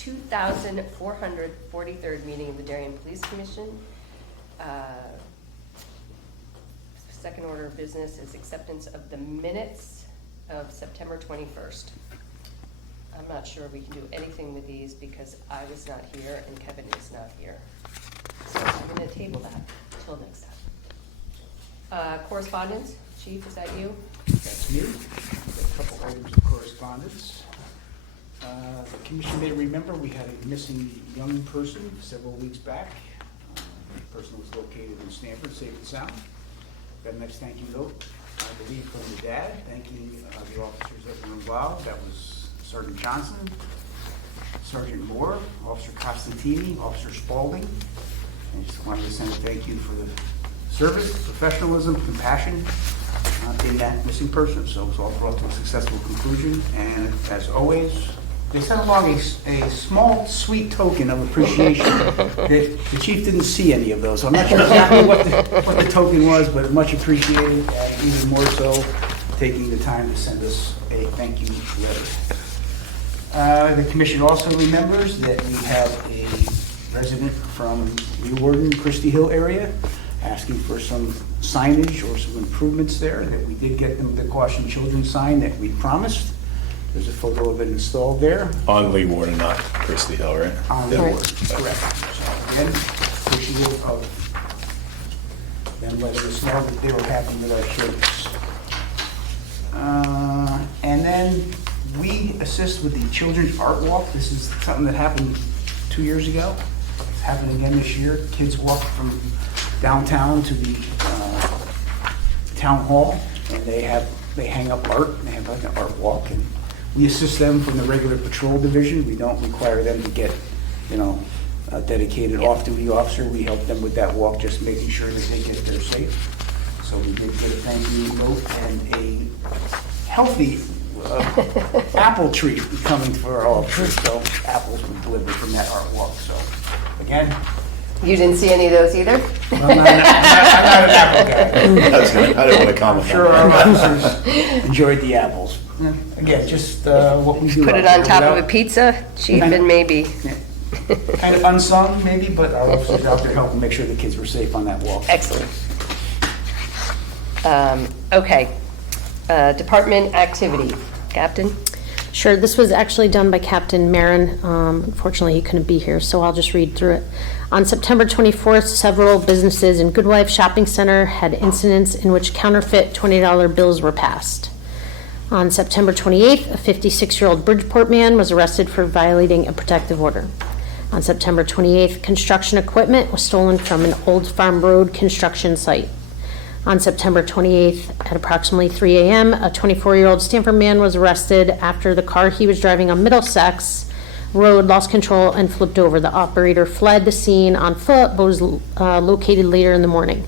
2,443rd meeting of the Darien Police Commission. Second order of business is acceptance of the minutes of September 21st. I'm not sure we can do anything with these because I was not here and Kevin is not here. So I'm going to table that until next time. Correspondence, Chief, is that you? That's me. A couple items of correspondence. The commission may remember we had a missing young person several weeks back. The person was located in Stanford, safe and sound. Got a nice thank you note, I believe, from the dad, thanking the officers that were involved. That was Sergeant Johnson, Sergeant Moore, Officer Costantini, Officer Spaulding. I just wanted to send a thank you for the service, professionalism, compassion in that missing person. So it was all brought to a successful conclusion. And as always, they sent along a small, sweet token of appreciation. The chief didn't see any of those. So I'm not sure exactly what the token was, but much appreciated, and even more so, taking the time to send us a thank you letter. The commission also remembers that we have a resident from Leeuwarden, Christie Hill area asking for some signage or some improvements there, that we did get them the Caution Children sign that we promised. There's a photo of it installed there. On Leeuwarden, not Christie Hill, right? On Leeuwarden, correct. So again, appreciative of them letting us know that they were happy with our service. And then we assist with the Children's Art Walk. This is something that happened 2 years ago. It's happening again this year. Kids walk from downtown to the town hall, and they hang up art, and they have like an art walk, and we assist them from the regular patrol division. We don't require them to get, a dedicated off-duty officer. We help them with that walk, just making sure that they get there safe. So we did get a thank you note and a healthy apple tree coming for all of us. So apples were delivered from that art walk. So again, You didn't see any of those either? well, I'm not an apple guy. I didn't want to comment. I'm sure our officers enjoyed the apples. Again, just what we do. Put it on top of a pizza, Chief, and maybe. Yeah. Kind of unsung, maybe, but our officers out there helping make sure the kids were safe on that walk. Excellent. Okay. Department activity. Captain? Sure, this was actually done by Captain Marin. Unfortunately, he couldn't be here, so I'll just read through it. On September 24th, several businesses in Goodwife Shopping Center had incidents in which counterfeit $20 bills were passed. On September 28th, a 56-year-old Bridgeport man was arrested for violating a protective order. On September 28th, construction equipment was stolen from an Old Farm Road construction site. On September 28th, at approximately 3 a.m., a 24-year-old Stanford man was arrested after the car he was driving on Middlesex Road lost control and flipped over. The operator fled the scene on foot, but was located later in the morning.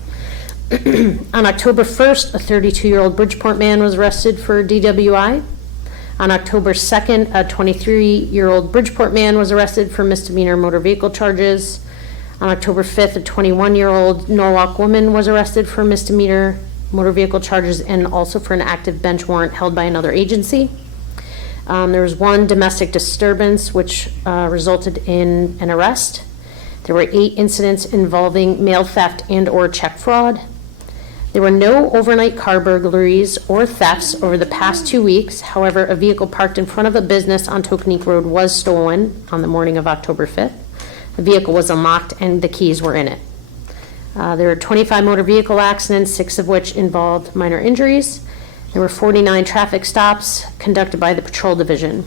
On October 1st, a 32-year-old Bridgeport man was arrested for DWI. On October 2nd, a 23-year-old Bridgeport man was arrested for misdemeanor motor vehicle charges. On October 5th, a 21-year-old Norwalk woman was arrested for misdemeanor motor vehicle charges and also for an active bench warrant held by another agency. There was one domestic disturbance which resulted in an arrest. There were 8 incidents involving mail theft and/or check fraud. There were no overnight car burglaries or thefts over the past 2 weeks. However, a vehicle parked in front of a business on Tokenique Road was stolen on the morning of October 5th. The vehicle was unlocked and the keys were in it. There were 25 motor vehicle accidents, 6 of which involved minor injuries. There were 49 traffic stops conducted by the patrol division.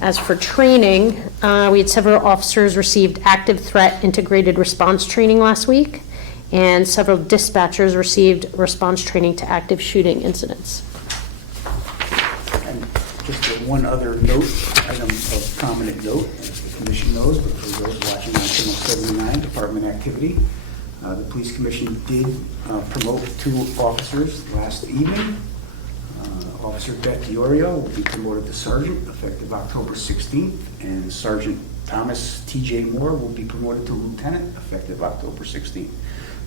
As for training, we had several officers received active threat integrated response training last week, and several dispatchers received response training to active shooting incidents. And just one other item of prominent note, as the commission knows, but for those watching on Channel 79, department activity, the police commission did promote 2 officers last evening. Officer Beth Diorio will be promoted to sergeant effective October 16th, and Sergeant Thomas T.J. Moore will be promoted to lieutenant effective October 16th.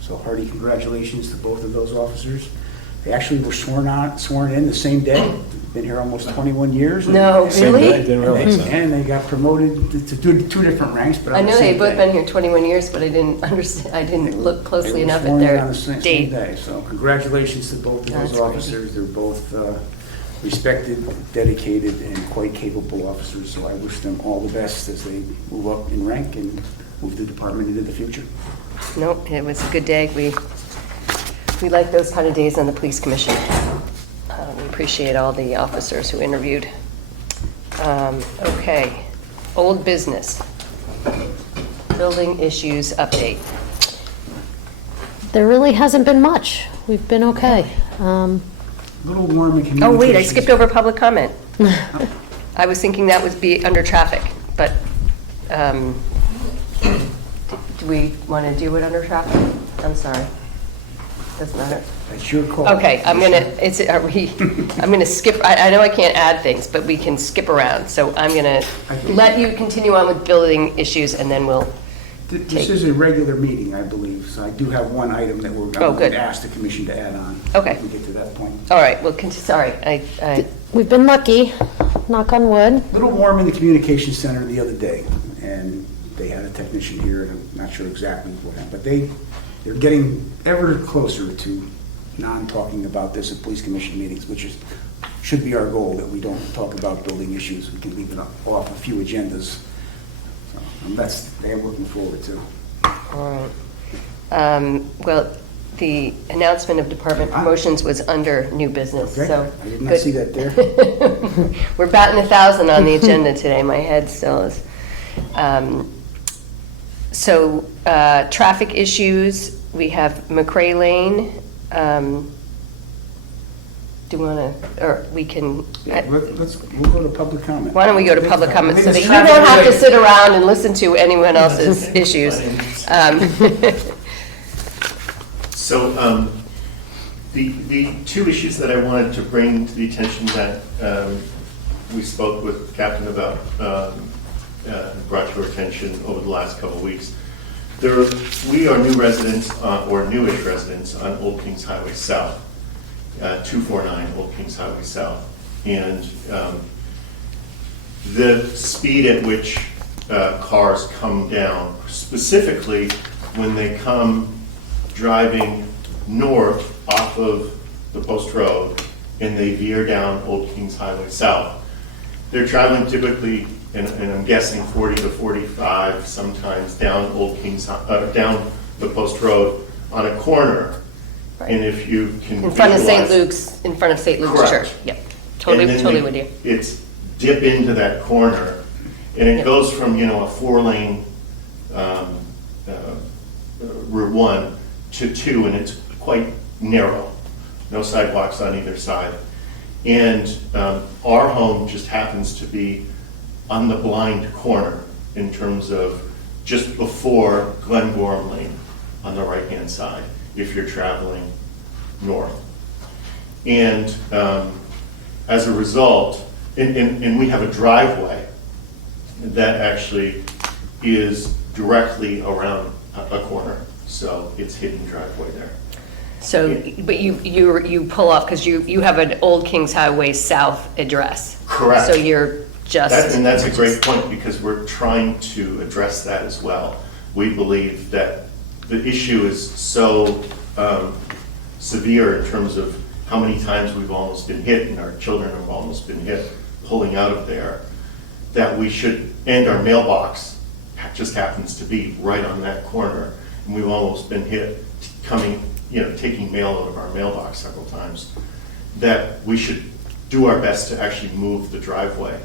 So hearty congratulations to both of those officers. They actually were sworn in the same day. Been here almost 21 years. No, Same really? day, didn't realize that. And they got promoted to two different ranks, but I on the know they've same both day. been here 21 years, but I didn't understand, I didn't look closely They were enough at sworn in their on the same date. day. So congratulations to both of That's those great. officers. They're both respected, dedicated, and quite capable officers. So I wish them all the best as they move up in rank and move the department into the future. Nope, it was a good day. We like those kind of days on the police commission. We appreciate all the officers who interviewed. Okay, old business. Building issues update. There really hasn't been much. We've been okay. A little warm in communications. Oh, wait, I skipped over public comment. I was thinking that would be under traffic, but do we want to do it under traffic? I'm sorry. Doesn't matter. That's your call. Okay, I'm gonna skip, I know I can't add things, but we can skip around. So I'm gonna let you continue on with building issues and then we'll, This is a regular meeting, I believe, so I do have one item that we're Oh, going good. to ask the commission to add on. Okay. If we get to that point. all right, well, sorry, We've been lucky, knock on wood. A little warm in the communication center the other day, and they had a technician here, and I'm not sure exactly what happened, but they're getting ever closer to non-talking about this at police commission meetings, which should be our goal, that we don't talk about building issues. We can leave it off a few agendas. So, and they're looking forward to. all right. Well, the announcement of department promotions was under new business, Okay, so. I did not good. see that there. We're batting 1,000 on the agenda today, my head still is. So, traffic issues, we have McRae Lane. Do you want to, or we can, We'll go to public comment. why don't we go to public comment so that you Traffic don't have to related. sit around and listen to anyone else's issues. So, the two issues that I wanted to bring to the attention that we spoke with Captain about, brought to our attention over the last couple of weeks. We are new residents, or newish residents on Old Kings Highway South, 249 Old Kings Highway South. And the speed at which cars come down, specifically when they come driving north off of the Post Road and they veer down Old Kings Highway South. They're traveling typically, and I'm guessing 40 to 45 sometimes down down the Post Road on a corner. And if you can In front of St. visualize- Luke's, in front of St. Luke's Correct. Church. Yep, and totally then with you. It's dip into that corner, and it Yep. goes from, a 4-lane Route 1 to 2, and it's quite narrow, no sidewalks on either side. And our home just happens to be on the blind corner in terms of just before Glen Gorham Lane on the right-hand side, if you're traveling north. And as a result, and we have a driveway that actually is directly around a corner, so it's hidden driveway there. So, but you pull off, because you have an Old Kings Highway South address. Correct. So you're just. And that's a great point, because we're trying to address that as well. We believe that the issue is so severe in terms of how many times we've almost been hit, and our children have almost been hit pulling out of there, that we should, and our mailbox just happens to be right on that corner, and we've almost been hit coming, taking mail out of our mailbox several times, that we should do our best to actually move the driveway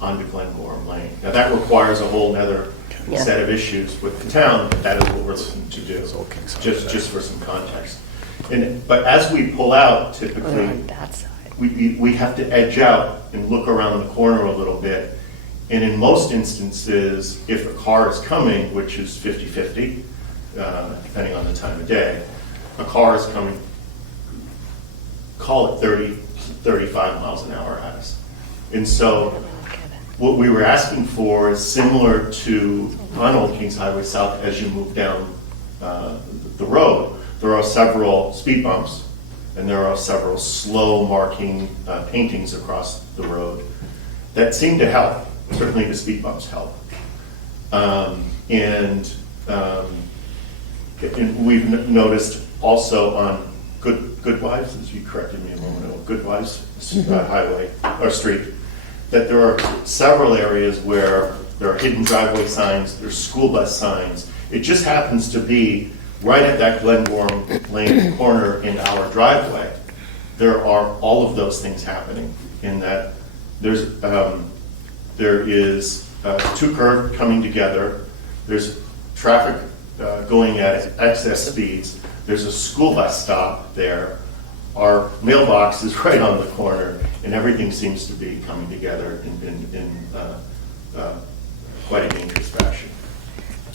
onto Glen Gorham Lane. Now, that requires a whole nother Yeah. set of issues with the town, but that is what we're looking to do, just for some context. But as we pull out, typically, On that side. we have to edge out and look around the corner a little bit. And in most instances, if a car is coming, which is 50-50, depending on the time of day, a car is coming, call it 30, 35 miles an hour at us. And so what we were asking for is similar to on Old Kings Highway South as you move down the road. There are several speed bumps and there are several slow marking paintings across the road that seem to help. Certainly the speed bumps help. And we've noticed also on Good Wives, as you corrected me a moment ago, Good Wives highway or street, that there are several areas where there are hidden driveway signs, there's school bus signs. It just happens to be right at that Glenmore Lane corner in our driveway. There are all of those things happening in that there is two curves coming together. There's traffic going at excess speeds. There's a school bus stop there. Our mailbox is right on the corner, and everything seems to be coming together in quite a dangerous fashion.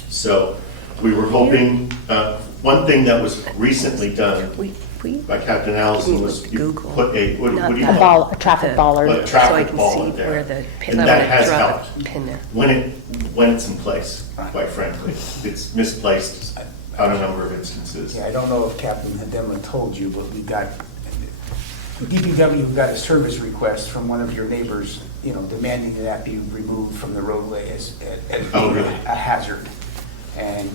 So we were hoping, one thing that was recently done by Captain Allison was you put a, what do you call it? A traffic baller. A traffic baller there. And that has helped. Pin there. When it's in place, quite frankly. It's misplaced on a number of instances. Yeah, I don't know if Captain Hedema told you, but we got, DPW got a service request from one of your neighbors, demanding that be removed from the roadway as Oh, really? a hazard. And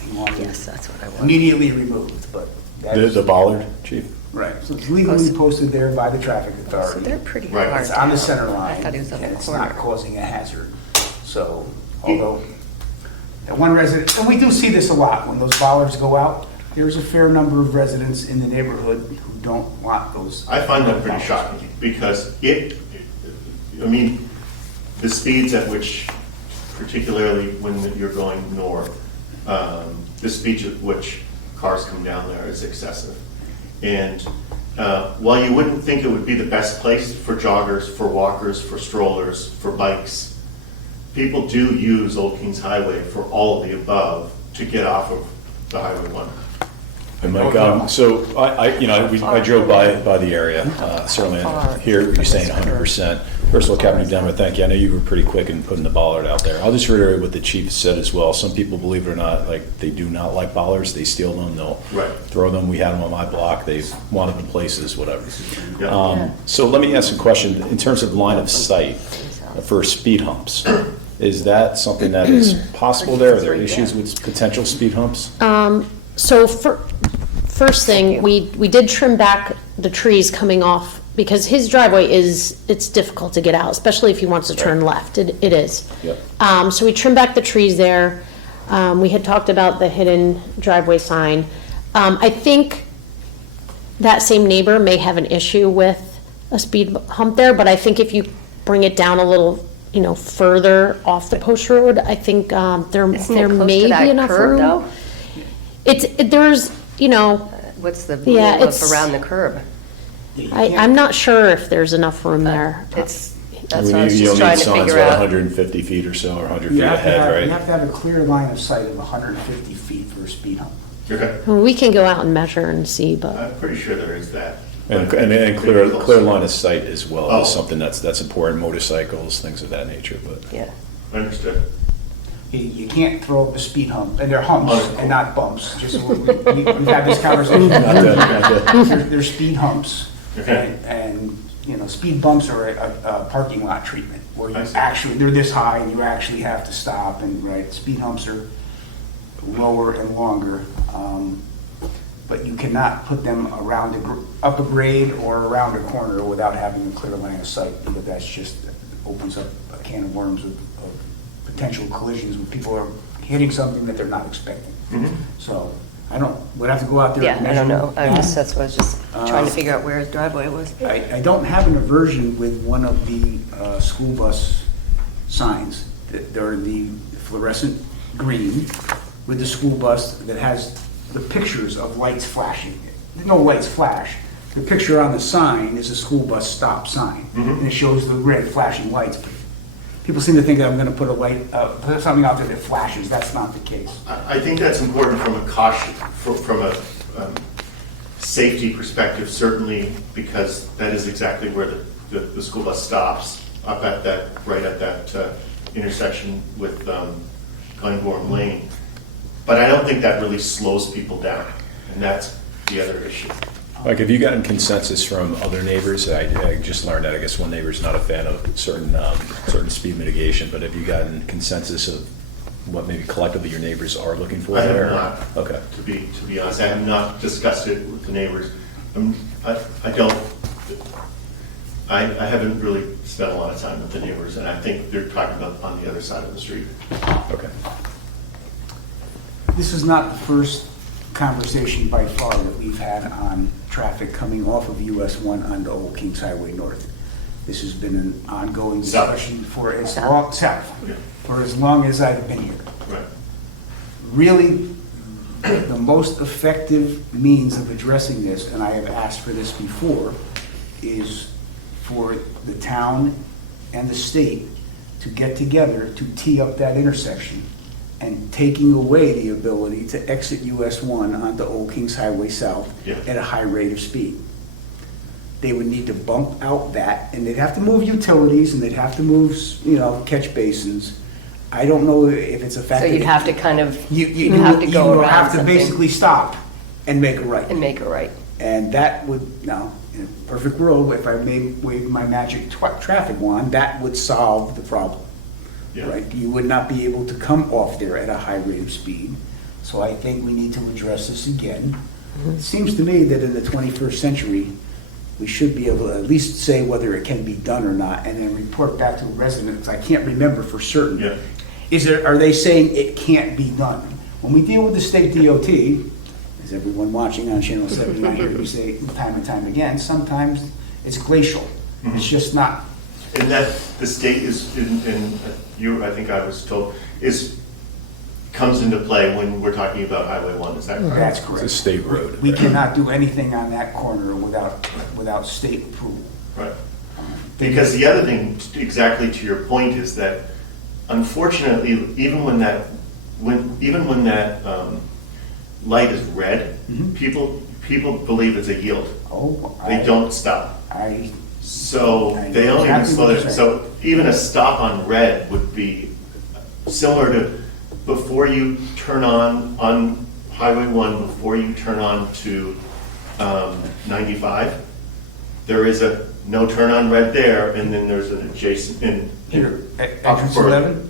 he wanted Yes, that's what I want. immediately removed, but that is. The bollard, chief? Right, so it's legally posted there by the traffic So authority. they're pretty Right. hard. It's on the to center help. line. I thought it was on and the it's corner. not causing a hazard. So, although, that one resident, and we do see this a lot, when those bollards go out, there's a fair number of residents in the neighborhood who don't want those. I find that pretty shocking because the speeds at which, particularly when you're going north, the speed at which cars come down there is excessive. And while you wouldn't think it would be the best place for joggers, for walkers, for strollers, for bikes, people do use Old Kings Highway for all of the above to get off of the Highway 1. And Mike, so I drove by the area, certainly here you're saying 100%. First of all, Captain Denver, thank you. I know you were pretty quick in putting the bollard out there. I'll just reiterate what the chief said as well. Some people, believe it or not, they do not like bollards. They steal them, they'll throw them. We had them on my block. They've wanted them places, whatever. Yeah. So let me ask a question. In terms of line of sight for speed humps, is that something that is possible there? Are there issues with potential speed humps? So first thing, we did trim back the trees coming off, because his driveway it's difficult to get out, especially if he wants to turn left, it is. Yep. So we trimmed back the trees there. We had talked about the hidden driveway sign. I think that same neighbor may have an issue with a speed hump there, but I think if you bring it down a little, further off the post road, I think there may be enough room. Though? There's, What's the Yeah, rule it's- of around the curb? I'm not sure if there's enough room there. That's I what mean, I was you just don't trying need to signs figure about out. 150 feet or so, or 100 feet You have to ahead, have, right? you have to have a clear line of sight of 150 feet for a speed hump. Okay. We can go out and measure and see, but I'm pretty sure there is that. And clear line of sight as well Oh. is something that's important, motorcycles, things of that nature, but. Yeah. Understood. You can't throw up a speed hump, and they're humps Oh. and not bumps, just, we've had this conversation. Not that, not that. They're speed humps, Okay. and, speed bumps are a parking lot treatment, where you I see. actually, they're this high, and you actually have to stop, and, speed humps are lower and longer, but you cannot put them around up a grade or around a corner without having a clear line of sight, because that's just, opens up a can of worms of potential collisions when people are hitting something that they're not expecting. So, we'd have to go out there Yeah, and I measure. don't know. That's what I was just trying to figure out where his driveway was. I don't have an aversion with one of the school bus signs. They're the fluorescent green with the school bus that has the pictures of lights flashing. No lights flash. The picture on the sign is a school bus stop sign, and it shows the red flashing lights. People seem to think that I'm gonna put put something out there that flashes. That's not the case. I think that's important from a caution, from a safety perspective, certainly, because that is exactly where the school bus stops, up at that, right at that intersection with Glenmore Lane. But I don't think that really slows people down, and that's the other issue. Like, have you gotten consensus from other neighbors? I just learned that, I guess one neighbor's not a fan of certain speed mitigation, but have you gotten consensus of what maybe collectively your neighbors are looking for I have there? not. Okay. To be honest, I have not discussed it with the neighbors. I haven't really spent a lot of time with the neighbors, and I think they're talking about on the other side of the street. Okay. This is not the first conversation by far that we've had on traffic coming off of US 1 onto Old Kings Highway North. This has been an ongoing South. discussion for as long, south, Yeah. for as long as I've been here. Right. Really, the most effective means of addressing this, and I have asked for this before, is for the town and the state to get together to tee up that intersection and taking away the ability to exit US 1 onto Old Kings Highway South Yeah. at a high rate of speed. They would need to bump out that, and they'd have to move utilities, and they'd have to move, catch basins. I don't know if it's So effective. you'd have to kind of, You have to go you around have to something basically stop and make a right. and make it right. And that would, now, in a perfect world, if I waved my magic traffic wand, that would solve the problem. Yeah. Right? You would not be able to come off there at a high rate of speed. So I think we need to address this again. It seems to me that in the 21st century, we should be able to at least say whether it can be done or not, and then report back to residents. I can't remember for certain. Yeah. Are they saying it can't be done? When we deal with the state DOT, as everyone watching on Channel 79 heard me say time and time again, sometimes it's glacial. It's just not. And that the state is, I think I was told, comes into play when we're talking about Highway 1, is that correct? That's It's correct. a state road. We cannot do anything on that corner without state approval. Right. Because the other thing, exactly to your point, is that unfortunately, even when that light is red, people believe it's a yield. Oh, They don't stop. So I they know don't even exactly slow what you're down. So even a stop on red would be similar to before you turn on Highway 1, before you turn on to 95, there is a no turn on red there, and then there's an adjacent, Here, up entrance further. 11,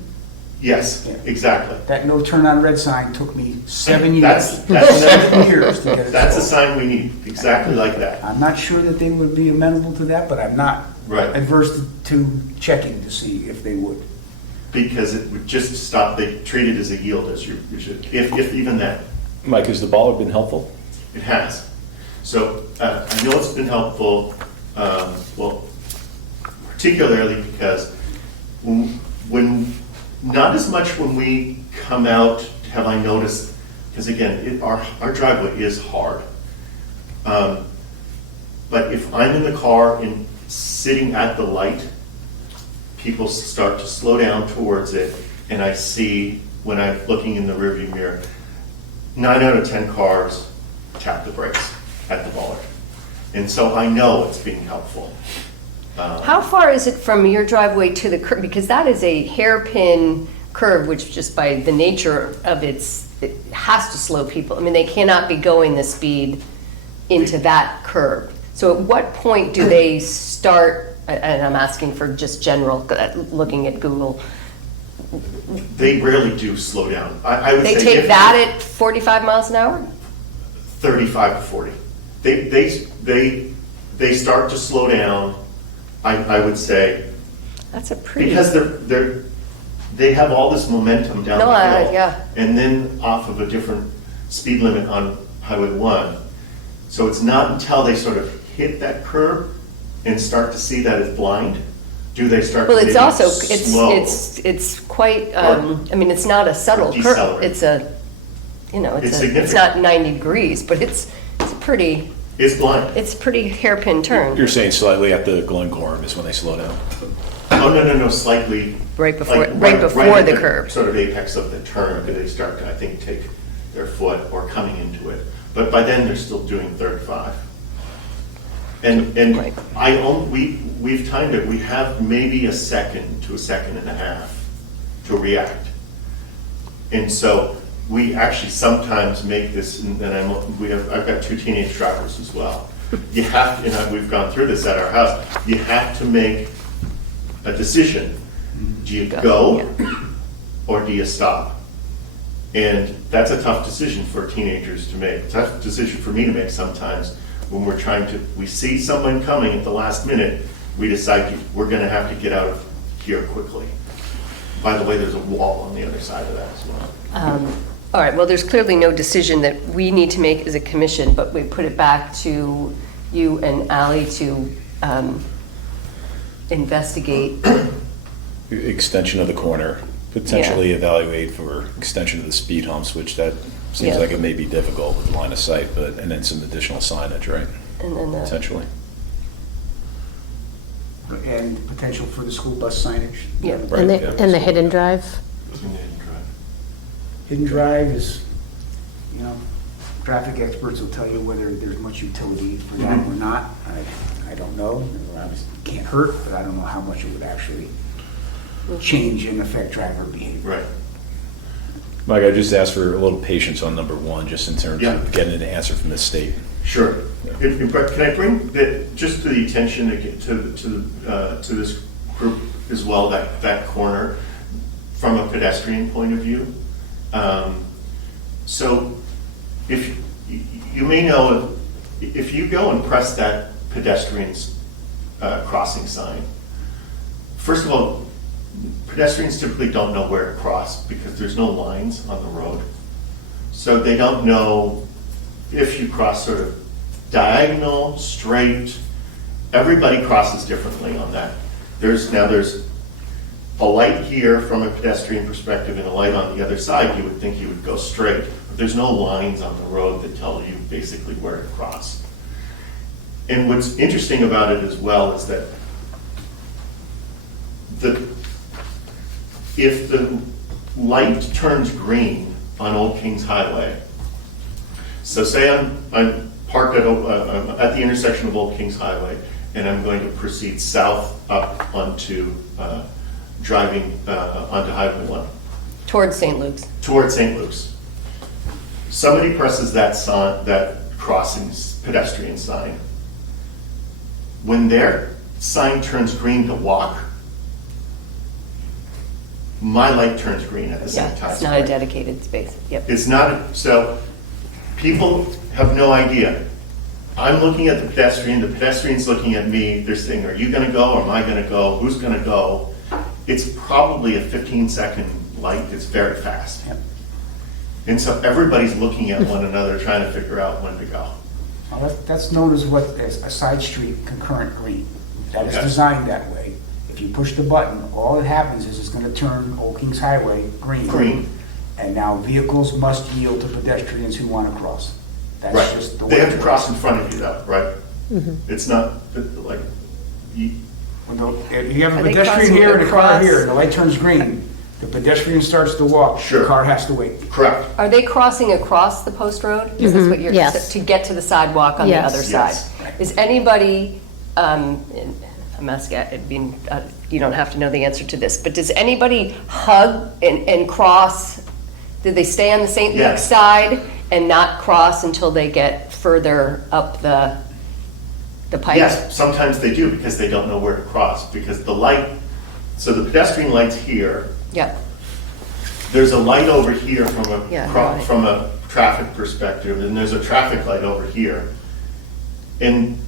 Yes, Yeah. exactly. that no turn on red sign took me 7 years. That's 7 years to get it. That's a sold. sign we need, exactly like that. I'm not sure that they would be amenable to that, but I'm not Right. adverse to checking to see if they would. Because it would just stop, they treat it as a yield, as you should, if even that. Mike, has the baller been helpful? It has. So I know it's been helpful, well, particularly because when not as much when we come out have I noticed, because again, our driveway is hard. But if I'm in the car and sitting at the light, people start to slow down towards it, and I see when I'm looking in the rearview mirror, 9 out of 10 cars tap the brakes at the bollard. And so I know it's being helpful. How far is it from your driveway to the curb? Because that is a hairpin curve, which just by the nature of it has to slow people. I mean, they cannot be going the speed into that curve. So at what point do they start, and I'm asking for just general, looking at Google, They rarely do slow down. I would they say take if- that at 45 miles an hour? 35 to 40. They start to slow down, I would say, That's a pretty. because they have all this momentum down No, the hill. yeah. And then off of a different speed limit on Highway 1. So it's not until they sort of hit that curb and start to see that it's blind, do they start to Well, it's maybe also, slow. it's quite, Or- I mean, it's not a subtle curve. decelerate. It's a, It's it's significant. not 90 degrees, but it's pretty, It's blind. it's pretty hairpin turn. You're saying slightly at the Glencore is when they slow down? Oh, no, slightly. Right before, like, right before at the curb. Sort of apex of the turn, because they start to, I think, take their foot or coming into it. But by then, they're still doing 35. And Right. we've timed it, we have maybe a second to a second and a half to react. And so we actually sometimes make this, and I've got 2 teenage drivers as well. you have, and we've gone through this at our house, you have to make a decision. Do you go or do you stop? And that's a tough decision for teenagers to make. Tough decision for me to make sometimes when we see someone coming at the last minute, we decide we're gonna have to get out of here quickly. By the way, there's a wall on the other side of that as well. All right, well, there's clearly no decision that we need to make as a commission, but we put it back to you and Ally to investigate. Extension of the corner, potentially evaluate for extension of the speed humps, which that seems Yeah. like it may be difficult with line of sight, and then some additional signage, right? And then Potentially. And potential for the school bus signage. Yeah. Right, And yeah. the hidden drive. Hidden drive is, traffic experts will tell you whether there's much utility for that or not. I don't know. Obviously, it can't hurt, but I don't know how much it would actually change and affect driver behavior. Right. Mike, I just asked for a little patience on number one, just in terms Yeah. of getting an answer from the state. Sure. Can I bring that just to the attention to this group as well, that corner, from a pedestrian point of view? So if you may know, if you go and press that pedestrians crossing sign, first of all, pedestrians typically don't know where to cross because there's no lines on the road. So they don't know if you cross sort of diagonal, straight. Everybody crosses differently on that. There's a light here from a pedestrian perspective and a light on the other side. You would think you would go straight, but there's no lines on the road that tell you basically where to cross. And what's interesting about it as well is that if the light turns green on Old Kings Highway, so say I'm parked at the intersection of Old Kings Highway, and I'm going to proceed south up onto driving onto Highway 1. towards St. Luke's. Towards St. Luke's. Somebody presses that sign, that crossing pedestrian sign. When their sign turns green to walk, my light turns green at the same Yeah, time. it's not a dedicated space, yep. It's not, so people have no idea. I'm looking at the pedestrian's looking at me, they're saying, are you gonna go, or am I gonna go, who's gonna go? It's probably a 15-second light, it's very fast. Yep. And so everybody's looking at one another, trying to figure out when to go. Now, that's known as a side street concurrent green. That is Okay. designed that way. If you push the button, all that happens is it's gonna turn Old Kings Highway green. Green. And now vehicles must yield to pedestrians who wanna cross. That's Right, just the way. they have to it cross works. in front of you though, right? It's not, like, If you have Are a they pedestrian crossing here and a car across? here, and the light turns green, the pedestrian starts to walk, Sure. the car has to wait. correct. Are they crossing across the post road? Is this what you're, yes. to get to the sidewalk on the Yes. other side? Yes. Is anybody, and I'm asking, you don't have to know the answer to this, but does anybody hug and cross? Do they stay on the St. Luke Yes. side and not cross until they get further up the pike? Yes, sometimes they do because they don't know where to cross, because the light, so the pedestrian light's here, Yep, there's a light over here Yeah, right. from a traffic perspective, and there's a traffic light over here. And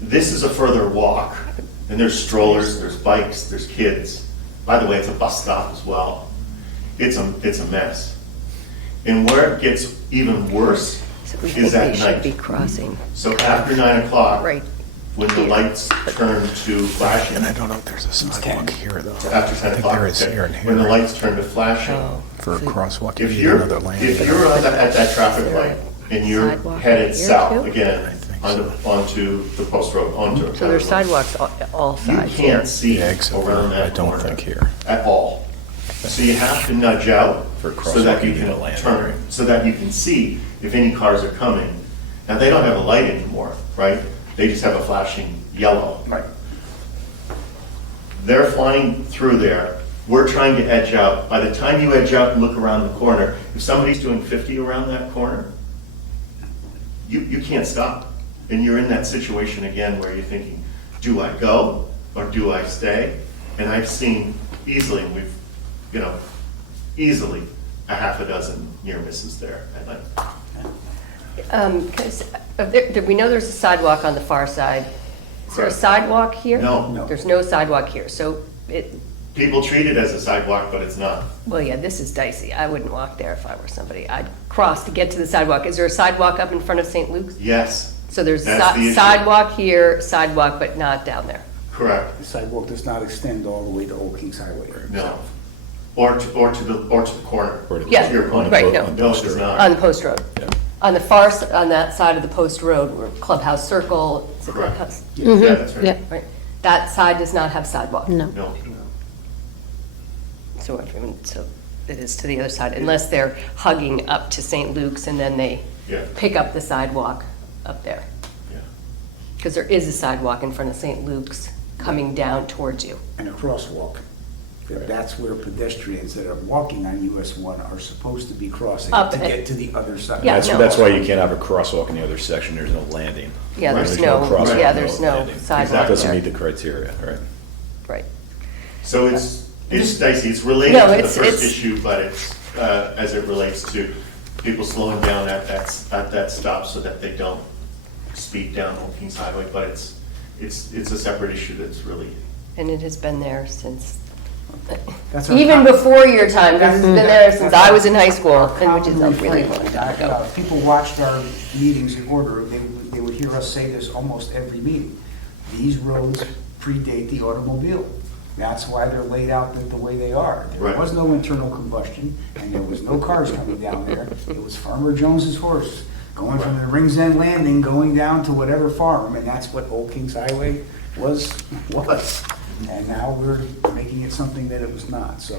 this is a further walk, and there's strollers, there's bikes, there's kids. By the way, it's a bus stop as well. It's a mess. And where it gets even worse so we is think at they should be night. crossing, So after 9 o'clock, right, when the lights turn to flashing, And I don't know if there's a sidewalk here, though. after 10 I think o'clock, there is here and when the here. lights turn to flashing, oh. For a so- crosswalk, you if need you're, another lane. if you're at that traffic light and you're Sidewalk headed here south too? again, I think onto the post road, onto. So there's sidewalks all You sides here. can't see Yeah, except for, around I that don't corner think here. at all. So you have to nudge out For so that crosswalk, you you need can a lane, turn, right? so that you can see if any cars are coming. Now, they don't have a light anymore, right? They just have a flashing yellow. Right. They're flying through there. We're trying to edge out. By the time you edge out and look around the corner, if somebody's doing 50 around that corner, you can't stop. And you're in that situation again where you're thinking, do I go or do I stay? And I've seen easily, easily a half a dozen near misses there at night. 'Cause we know there's a sidewalk on the far side. Is there a Correct. sidewalk here? No. No. There's no sidewalk here, so People treat it as a sidewalk, but it's not. well, yeah, this is dicey. I wouldn't walk there if I were somebody. I'd cross to get to the sidewalk. Is there a sidewalk up in front of St. Luke's? Yes, So there's That's the issue. sidewalk here, sidewalk, but not down there. correct. The sidewalk does not extend all the way to Old Kings Highway. No. Or to the corner. Or to the- Yeah, To your point. right, no. No, it does not. On the post road. Yeah. On the far, on that side of the post road, where Clubhouse Circle, is it Correct. Clubhouse? Yeah, that's right. Yeah. Right, that side does not have sidewalk. No. No. So it is to the other side, unless they're hugging up to St. Luke's and then they Yeah. pick up the sidewalk up there. Yeah. Because there is a sidewalk in front of St. Luke's coming down towards you. And a crosswalk. That's where pedestrians that are walking on US 1 are supposed to be crossing Up to and- get to the other side. Yeah, That's, no. that's why you can't have a crosswalk in the other section, there's no landing. Yeah, there's There's no, crosswalk, yeah, there's no landing. sidewalk That doesn't there. meet the criteria, right? Right. So it's dicey, it's related No, to the it's- first issue, but it's, as it relates to people slowing down at that stop so that they don't speed down Old Kings Highway, but it's a separate issue that's really, And it has been there since, That's our even com- before your time, because it's been there since I was in high school, and which is a Common really refrain. long time ago. If people watched our meetings in order, they would hear us say this almost every meeting. These roads predate the automobile. That's why they're laid out the way they are. There Right. was no internal combustion, and there was no cars coming down there. It was Farmer Jones's horse, going from the Rings End Landing, going down to whatever farm, and that's what Old Kings Highway was. And now we're making it something that it was not, so.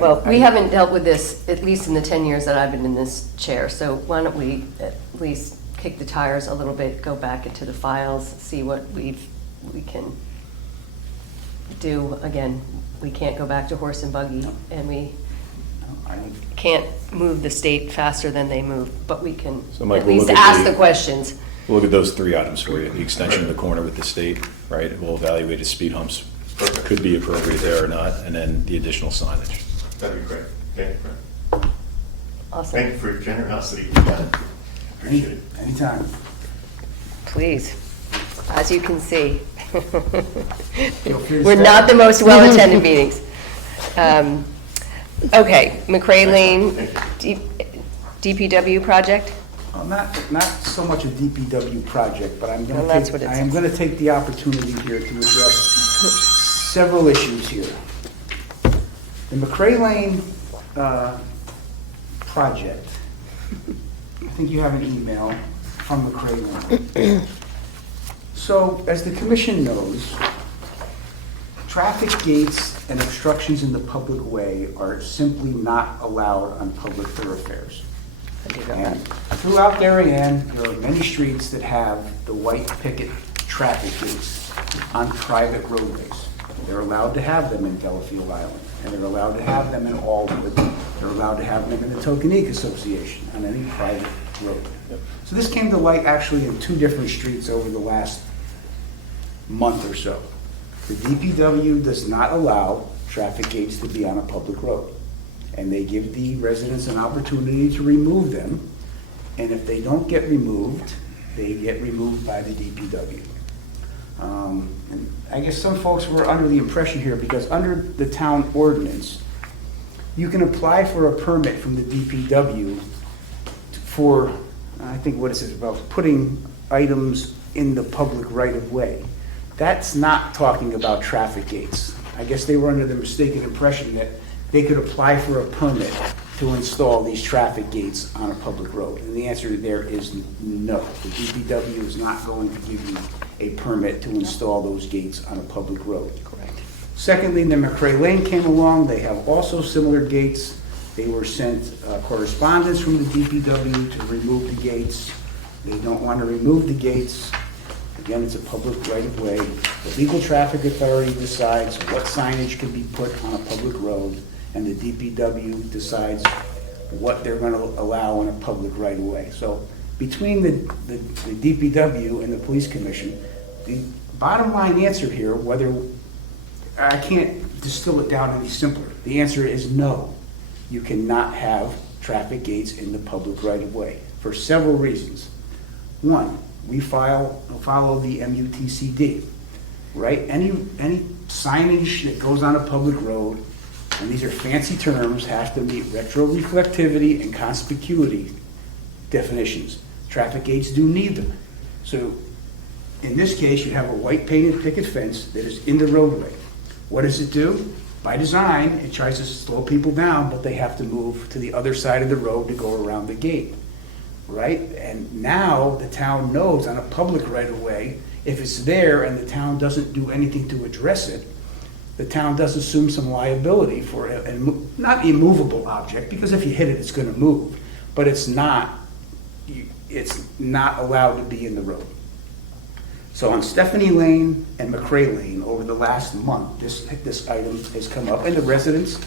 Well, we haven't dealt with this, at least in the 10 years that I've been in this chair, so why don't we at least kick the tires a little bit, go back into the files, see what we can do. Again, we can't go back to horse and buggy, and we I don't- can't move the state faster than they move, but we can So, Mike, at we'll least look at ask the- the questions. We'll look at those three items for you, the extension of the corner with the state, right? We'll evaluate if speed humps Perfect. could be appropriate there or not, and then the additional signage. that'd be great. Thank you, Fred. Awesome, Thank you for your generosity. Appreciate it. Anytime. please, as you can see. Feel free to We're stay. not the most well-attended meetings. Okay, McRae Lane, DPW project? Well, not so much a DPW project, but I'm Well, gonna that's take, what it I am says. gonna take the opportunity here to address several issues here. The McRae Lane, project, I think you have an email from McRae Lane. So, as the commission knows, traffic gates and obstructions in the public way are simply not allowed on public thoroughfares. And throughout Darien, there are many streets that have the white picket traffic gates on private roadways. They're allowed to have them in Delafield Island, and they're allowed to have them in Aldwood. They're allowed to have them in the Tokenique Association on any private road. So this came to light actually in two different streets over the last month or so. The DPW does not allow traffic gates to be on a public road. And they give the residents an opportunity to remove them. And if they don't get removed, they get removed by the DPW. And I guess some folks were under the impression here, because under the town ordinance, you can apply for a permit from the DPW for, I think what it says about putting items in the public right of way. That's not talking about traffic gates. I guess they were under the mistaken impression that they could apply for a permit to install these traffic gates on a public road. And the answer there is no. The DPW is not going to give you a permit to install those gates on a public road. Correct. Secondly, the McRae Lane came along. They have also similar gates. They were sent correspondence from the DPW to remove the gates. They don't want to remove the gates. Again, it's a public right-of-way. The legal traffic authority decides what signage can be put on a public road, and the DPW decides what they're going to allow in a public right-of-way. So between the DPW and the police commission, the bottom line answer here, whether, I can't distill it down any simpler. The answer is no. You cannot have traffic gates in the public right-of-way for several reasons. One, we follow the MUTCD, right? Any signage that goes on a public road, and these are fancy terms, have to meet retroreflectivity and conspicuity definitions. Traffic gates do neither. So in this case, you have a white painted picket fence that is in the roadway. What does it do? By design, it tries to slow people down, but they have to move to the other side of the road to go around the gate, right? And now the town knows on a public right-of-way, if it's there and the town doesn't do anything to address it, the town does assume some liability for a not immovable object, because if you hit it, it's gonna move, but it's not allowed to be in the road. So on Stephanie Lane and McCray Lane, over the last month, this item has come up, and the residents,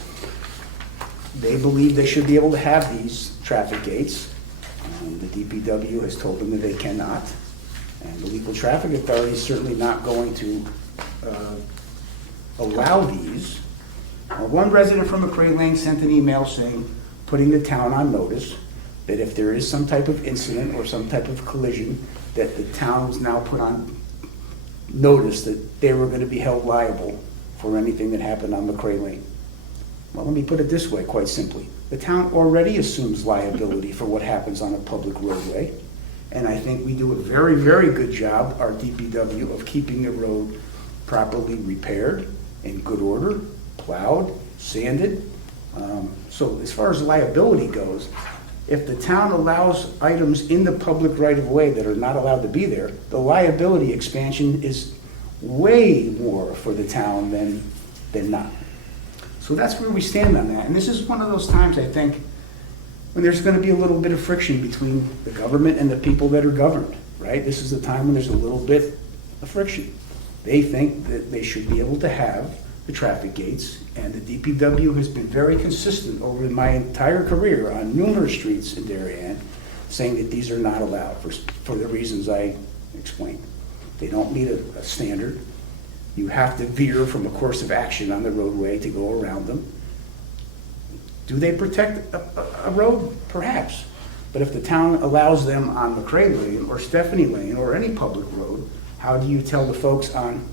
they believe they should be able to have these traffic gates. The DPW has told them that they cannot, and the Legal Traffic Authority is certainly not going to allow these. One resident from McCray Lane sent an email saying, putting the town on notice, that if there is some type of incident or some type of collision, that the town's now put on notice that they were going to be held liable for anything that happened on McCray Lane. Well, let me put it this way, quite simply. The town already assumes liability for what happens on a public roadway, and I think we do a very, very good job, our DPW, of keeping the road properly repaired, in good order, plowed, sanded. So as far as liability goes, if the town allows items in the public right-of-way that are not allowed to be there, the liability expansion is way more for the town than not. So that's where we stand on that. And this is one of those times, I think, when there's gonna be a little bit of friction between the government and the people that are governed, right? This is the time when there's a little bit of friction. They think that they should be able to have the traffic gates, and the DPW has been very consistent over my entire career on numerous streets in Darien, saying that these are not allowed for the reasons I explained. They don't meet a standard. You have to veer from a course of action on the roadway to go around them. Do they protect a road? Perhaps. But if the town allows them on McCray Lane or Stephanie Lane or any public road, how do you tell the folks on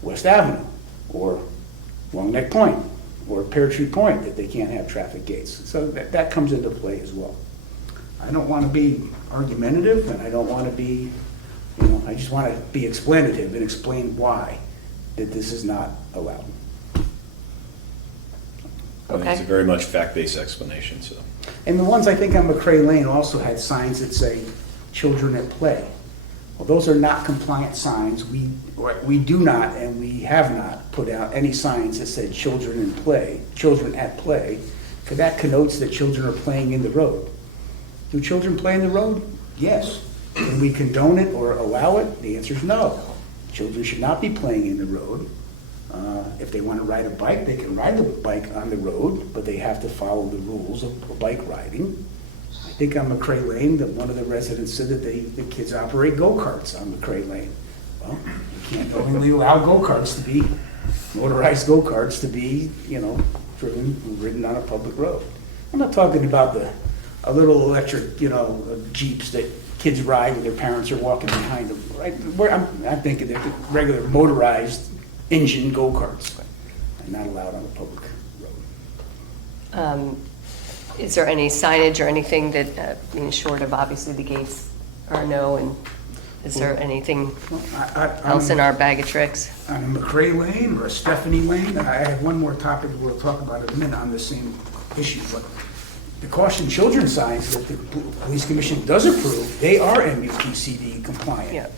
West Avenue or Long Neck Point or Pear Tree Point that they can't have traffic gates? So that comes into play as well. I don't want to be argumentative, and I don't want to be, I just want to be explanative and explain why that this is not allowed. I think it's a very much fact-based explanation, so. And the ones I think on McCray Lane also had signs that say children at play. Well, those are not compliant signs. We do not, and we have not put out any signs that said children in play, children at play, because that connotes that children are playing in the road. Do children play in the road? Yes. Can we condone it or allow it? The answer is no. Children should not be playing in the road. If they want to ride a bike, they can ride the bike on the road, but they have to follow the rules of bike riding. I think on McCray Lane, that one of the residents said that the kids operate go-karts on McCray Lane. Well, you can't only allow go-karts to be, motorized go-karts to be, ridden on a public road. I'm not talking about a little electric, Jeeps that kids ride when their parents are walking behind them, right? I'm thinking they're regular motorized engine go-karts, and not allowed on a public road. Is there any signage or anything that, short of obviously the gates are no, and is there anything else in our bag of tricks? On a McCray Lane or a Stephanie Lane, I have one more topic we'll talk about in a minute on the same issue, but the caution children signs that the police commission does approve, they are MUTCD compliant. Yeah.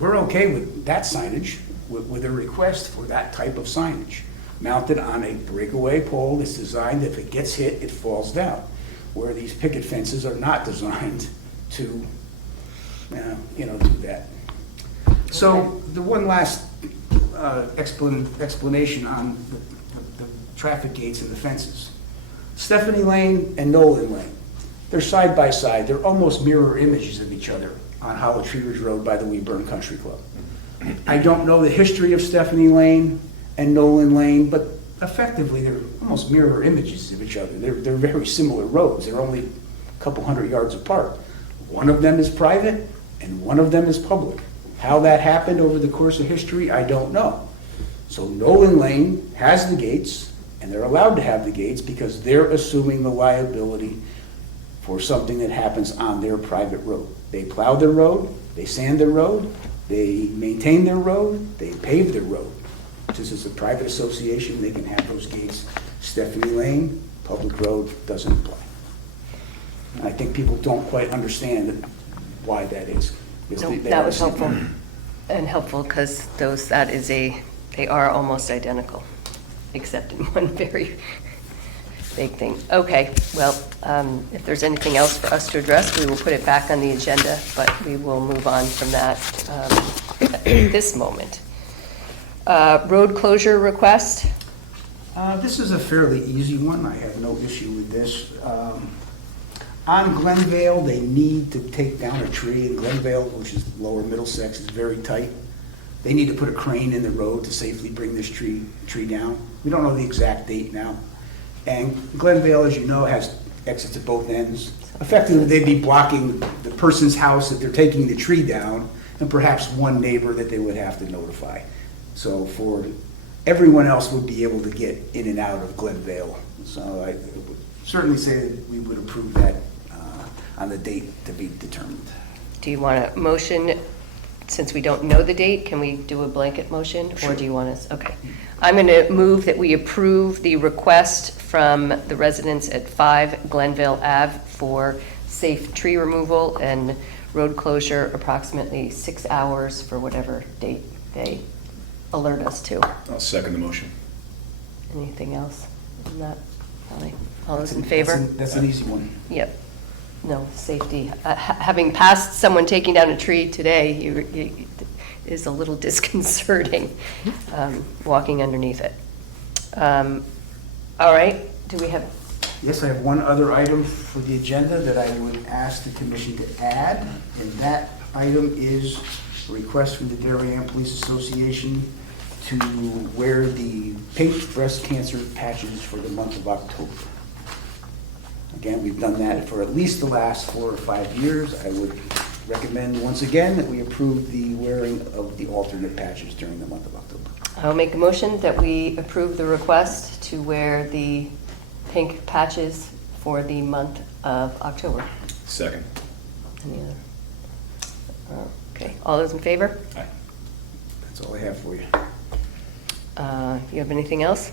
We're okay with that signage, with a request for that type of signage, mounted on a breakaway pole that's designed, if it gets hit, it falls down, where these picket fences are not designed to, do that. So the one last explanation on the traffic gates and the fences. Stephanie Lane and Nolan Lane. They're side by side, they're almost mirror images of each other on Hollow Tree Ridge Road by the Weeburn Country Club. I don't know the history of Stephanie Lane and Nolan Lane, but effectively, they're almost mirror images of each other. They're very similar roads, they're only a couple hundred yards apart. One of them is private, and one of them is public. How that happened over the course of history, I don't know. So Nolan Lane has the gates, and they're allowed to have the gates because they're assuming the liability for something that happens on their private road. They plow their road, they sand their road, they maintain their road, they pave their road. Since it's a private association, they can have those gates. Stephanie Lane, public road, doesn't apply. And I think people don't quite understand why that is. because No, they that are was simple. helpful, and helpful, because they are almost identical, except in one very big thing. Okay, well, if there's anything else for us to address, we will put it back on the agenda, but we will move on from that at this moment. Road closure request? This is a fairly easy one. I have no issue with this. On Glenvale, they need to take down a tree in Glenvale, which is lower Middlesex, is very tight. They need to put a crane in the road to safely bring this tree down. We don't know the exact date now. And Glenvale, as you know, has exits at both ends. Effectively, they'd be blocking the person's house that they're taking the tree down, and perhaps one neighbor that they would have to notify. So for everyone else would be able to get in and out of Glenvale. So I would certainly say that we would approve that on the date to be determined. Do you want a motion, since we don't know the date, can we do a blanket motion? Or do you want us, okay. I'm going to move that we approve the request from the residents at 5 Glenville Ave for safe tree removal and road closure approximately 6 hours for whatever date they alert us to. I'll second the motion. Anything else on that? Holly? All those in favor? That's an easy one. Yep. No, safety. Having passed someone taking down a tree today, it is a little disconcerting, walking underneath it. All right, do we have, Yes, I have one other item for the agenda that I would ask the commission to add, and that item is a request from the Darien Police Association to wear the pink breast cancer patches for the month of October. Again, we've done that for at least the last 4 or 5 years. I would recommend once again that we approve the wearing of the alternate patches during the month of October. I'll make a motion that we approve the request to wear the pink patches for the month of October. Second. Any other? Okay, all those in favor? Aye. That's all I have for you. You have anything else?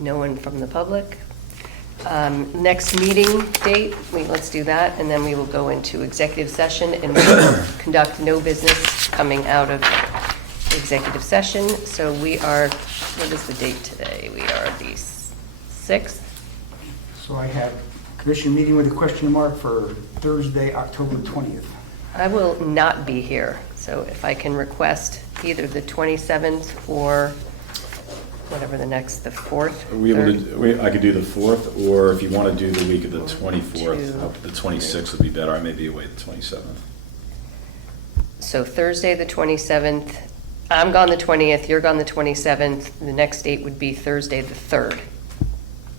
No one from the public? Next meeting date, let's do that, and then we will go into executive session, and we will conduct no business coming out of executive session. So we are, what is the date today? We are the 6th. So I have commission meeting with a question mark for Thursday, October 20th. I will not be here, so if I can request either the 27th or whatever the next, the 4th. Are we able to, I could do the 4th, or if you want to do the week of the 2, 24th, the 26th would be better. I may be away the 27th. So Thursday, the 27th, I'm gone the 20th, you're gone the 27th, the next date would be Thursday, the 3rd,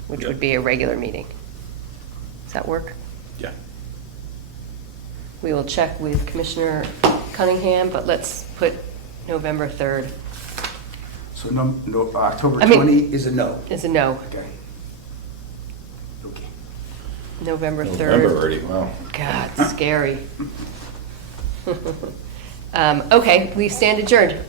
which Yep. would be a regular meeting. Does that work? Yeah. We will check with Commissioner Cunningham, but let's put November 3rd So October I mean- 20 is a no. as a no. Okay. Okay. November 3rd. November already, wow. God, scary. Okay, we stand adjourned.